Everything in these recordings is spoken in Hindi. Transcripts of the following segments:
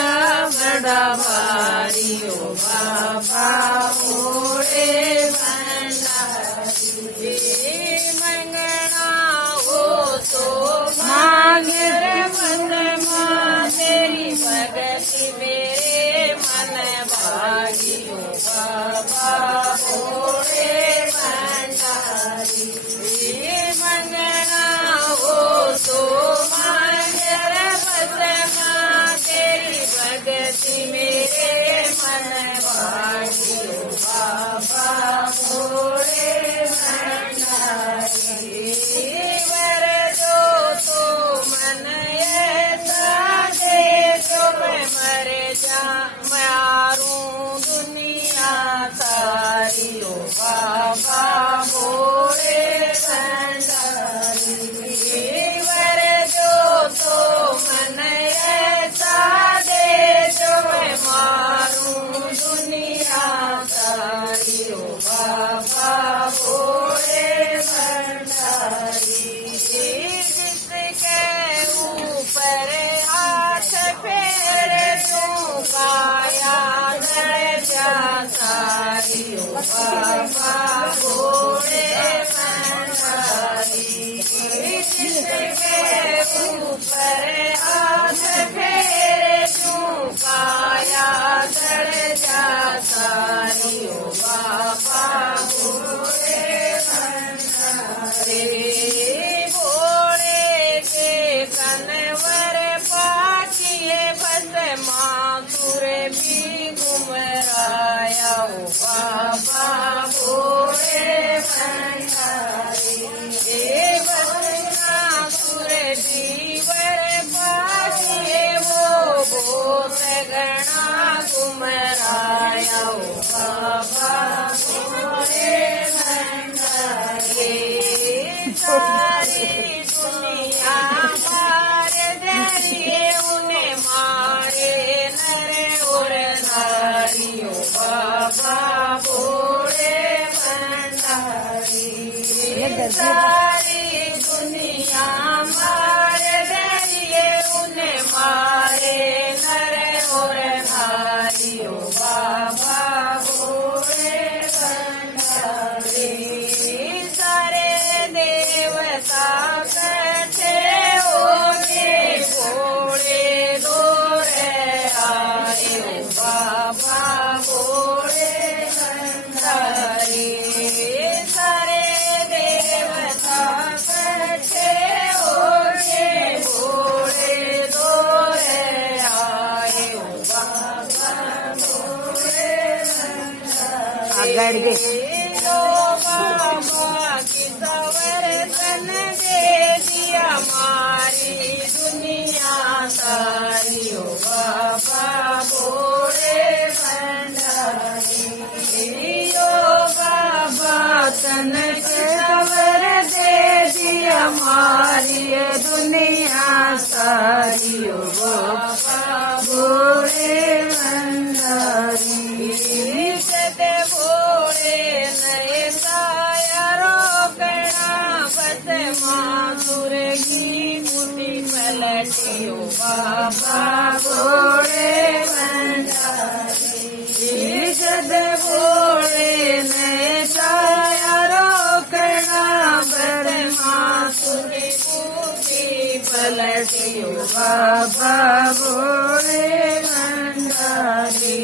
बड़ा भारी ओ बाबा भोले भंडारी मंगना हो तो मांगे रे मन तेरी भगति मेरे मन भागी ओ बाबा भोले भंडारी मंगना हो तो मांगे रे तेरी भगति मेरे मन भागी ओ बाबा भोले भंडारी वर जो तो मन ऐसा दे तो मैं मर जा मारूं दुनिया सारी ओ बाबा भोले भंडारी वर जो तो मन ऐसा दे जो मैं मारूं दुनिया सारी ओ बाबा भोले भंडारी जिसके ऊपर हाथ फेरे तू पाया दया सारी ओ बाबा भोले भंडारी जिसके ऊपर हाथ फेरे तू पाया दया सारी ओ बाबा भोले भंडारी भोले के कनवर पाकिए बस माथुर भी गुमराया ओ बाबा भोले भंडारी बसनासुर जीवर पाकिए वो बहुत गणा गुमराया ओ बाबा भोले भंडारी सारी दुनिया मार दलिए उन्हें मारे नर और नारी ओ बाबा भोले भंडारी सारी दुनिया मार दलिए उन्हें मारे नर और नारी ओ बाबा भोले भंडारी सारे देवता बैठे होके भोले दोरे आए ओ बाबा भोले भंडारी सारे देवता बैठे होके भोले दोरे आए ओ बाबा भोले भंडारी बाबा की संवर्धन दे दिया हमारी दुनिया सारी ओ बाबा भोले भंडारी ओ बाबा तन के संवर दे दिया हमारी दुनिया सारी ओ बाबा भोले भंडारी सदे भोले नए साया रोकना बस माथुर की मुट्ठी पलटी ओ बाबा भोले भंडारी सदे भोले नए साया रोकना बस माथुर की मुट्ठी पलटी ओ बाबा भोले भंडारी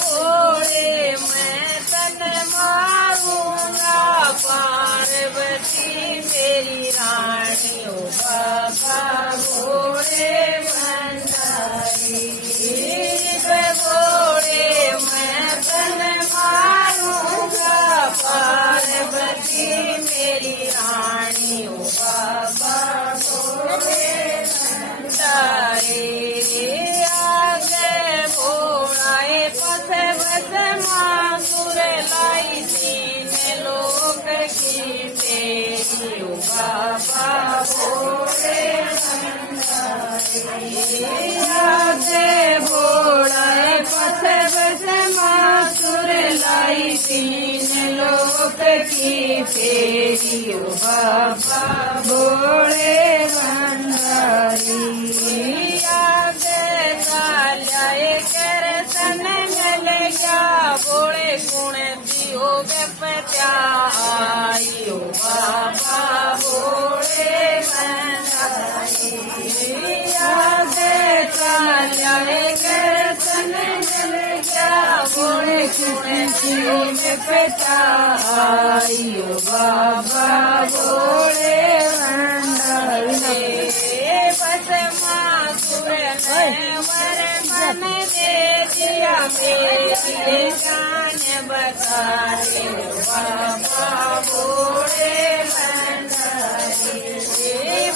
भोले मैं तन मारूंगा पार्वती मेरी रानी ओ बाबा भोले भंडारी भोले मैं तन मारूंगा पार्वती मेरी रानी ओ बाबा भोले भंडारी आगे भोलाए पथ बस मासुर लाई सीने लोक की तेरी ओ बाबा भोले यादे भोला पथ बस मासुर लाई तीन लोक की फेरी ओ बाबा भोले भंडारी यादे काल्याए कीर्तन मिल गया भोले गुण दियो बेपत्याई ओ बाबा भोले भंडारी यादे काल्याए कीर्तन मिल गया भोले गुण दियो बेपत्याई ओ बाबा भोले भंडारी बस मासुर ने वर मन दे दिया मेरी जान बताए बाबा भोले भंडारी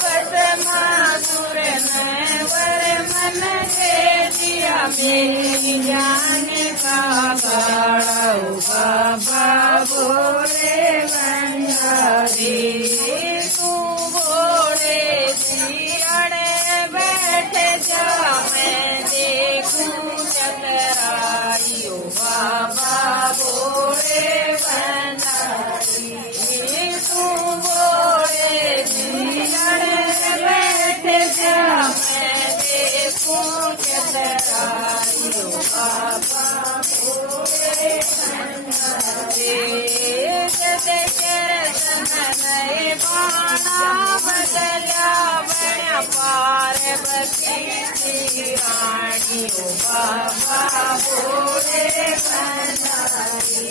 बस मासुर ने वर मन दे दिया मेरी जान का बाड़ा बाबा भोले भंडारी तू भोले दियाड़े बैठ जा मैं देखूं चतराई ओ बाबा भोले भंडारी तू भोले दियाड़े बैठ जा मैं देखूं चतराई ओ बाबा भोले भंडारी जदे कीर्तन नए बाणा बदला बड़ा पार्वती रानी ओ बाबा भोले भंडारी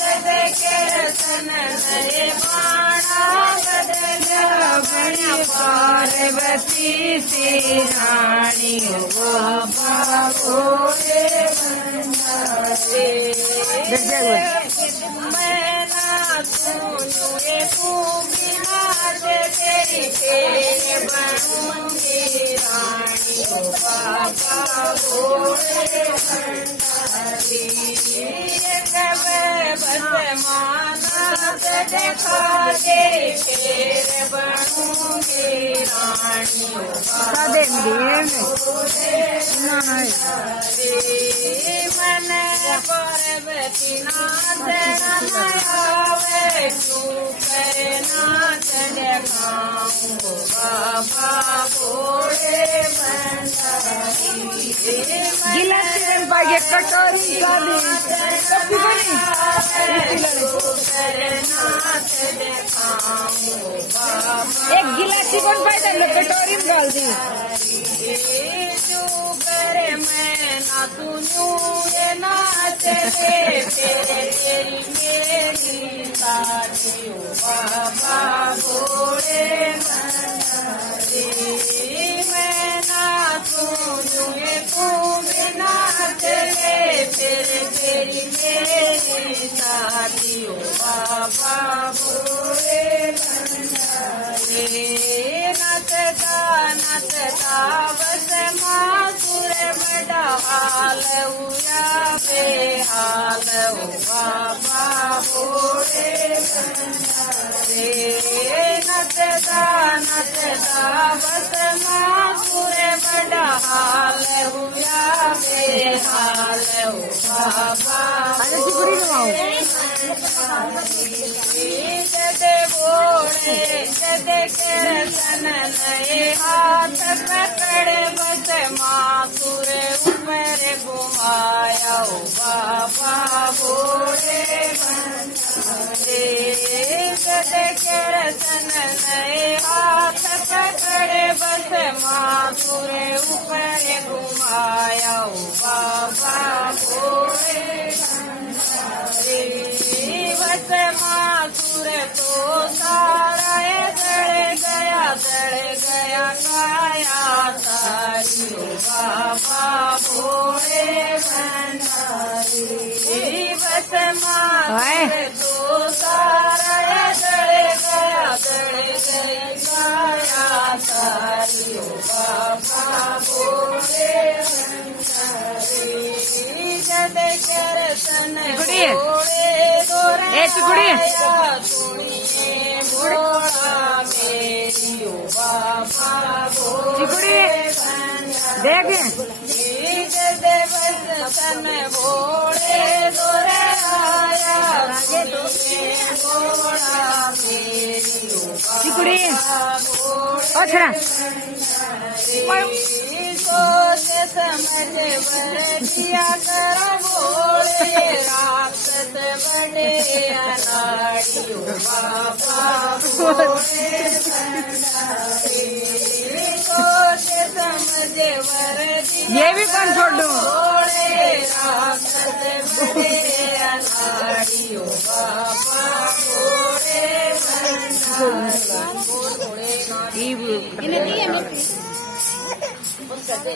जदे कीर्तन नए बाणा बदला बड़ा पार्वती रानी ओ बाबा भोले भंडारी मैं ना सुनू ये तू बिना तेरी तेरे बनूंगी रानी ओ बाबा भोले भंडारी कब बस माना देखा दे फिर बनूंगी रानी ओ बाबा भोले भंडारी मन पार्वती नाथ आवे तू नाथ देखाऊं बाबा भोले भंडारी गिलास बागे कटोरी काली कभी बनी नाथ देखाऊं बाबा एक गिलास बन पाए तो कटोरी में डाल दी जो करे मैं ना सुनू ये नाच तेरी मेरी साथी ओ बाबा भोले भंडारी मैं ना सुनू ये तू बिना तेरी मेरी साथी ओ बाबा भोले भंडारी नचता बस मासुर बड़ा हाल हुआ बेहाल हो बाबा भोले भंडारी नचता बस मासुर बड़ा हाल हुआ बेहाल हो बाबा भोले जदे भोले जदे कीर्तन नए हाथ पकड़े बस मासुर ऊपर घुमाया ओ बाबा भोले भंडारी जदे कीर्तन नए हाथ पकड़े बस मासुर ऊपर घुमाया ओ बाबा भोले भंडारी बस मासुर तो सारा दड़ गया काया सारी ओ बाबा भोले भंडारी बस मासुर तो सारा दड़ गया काया सारी ओ बाबा भोले भंडारी जद कीर्तन भोले दोहराया सुनिए भोला मेरी बाबा भोले चिकुड़ी देख दिवस तन भोले दोरे आया भोला मेरी चिकुड़ी भोले ओ छरा सोच समझ दिया कर भोले राक्षस बने अनाड़ियों बाबा भोले सोच समझ ये भी कौन छोड़ दूं भोले राक्षस बने अनाड़ियों बाबा भोले ये भी- भंडारी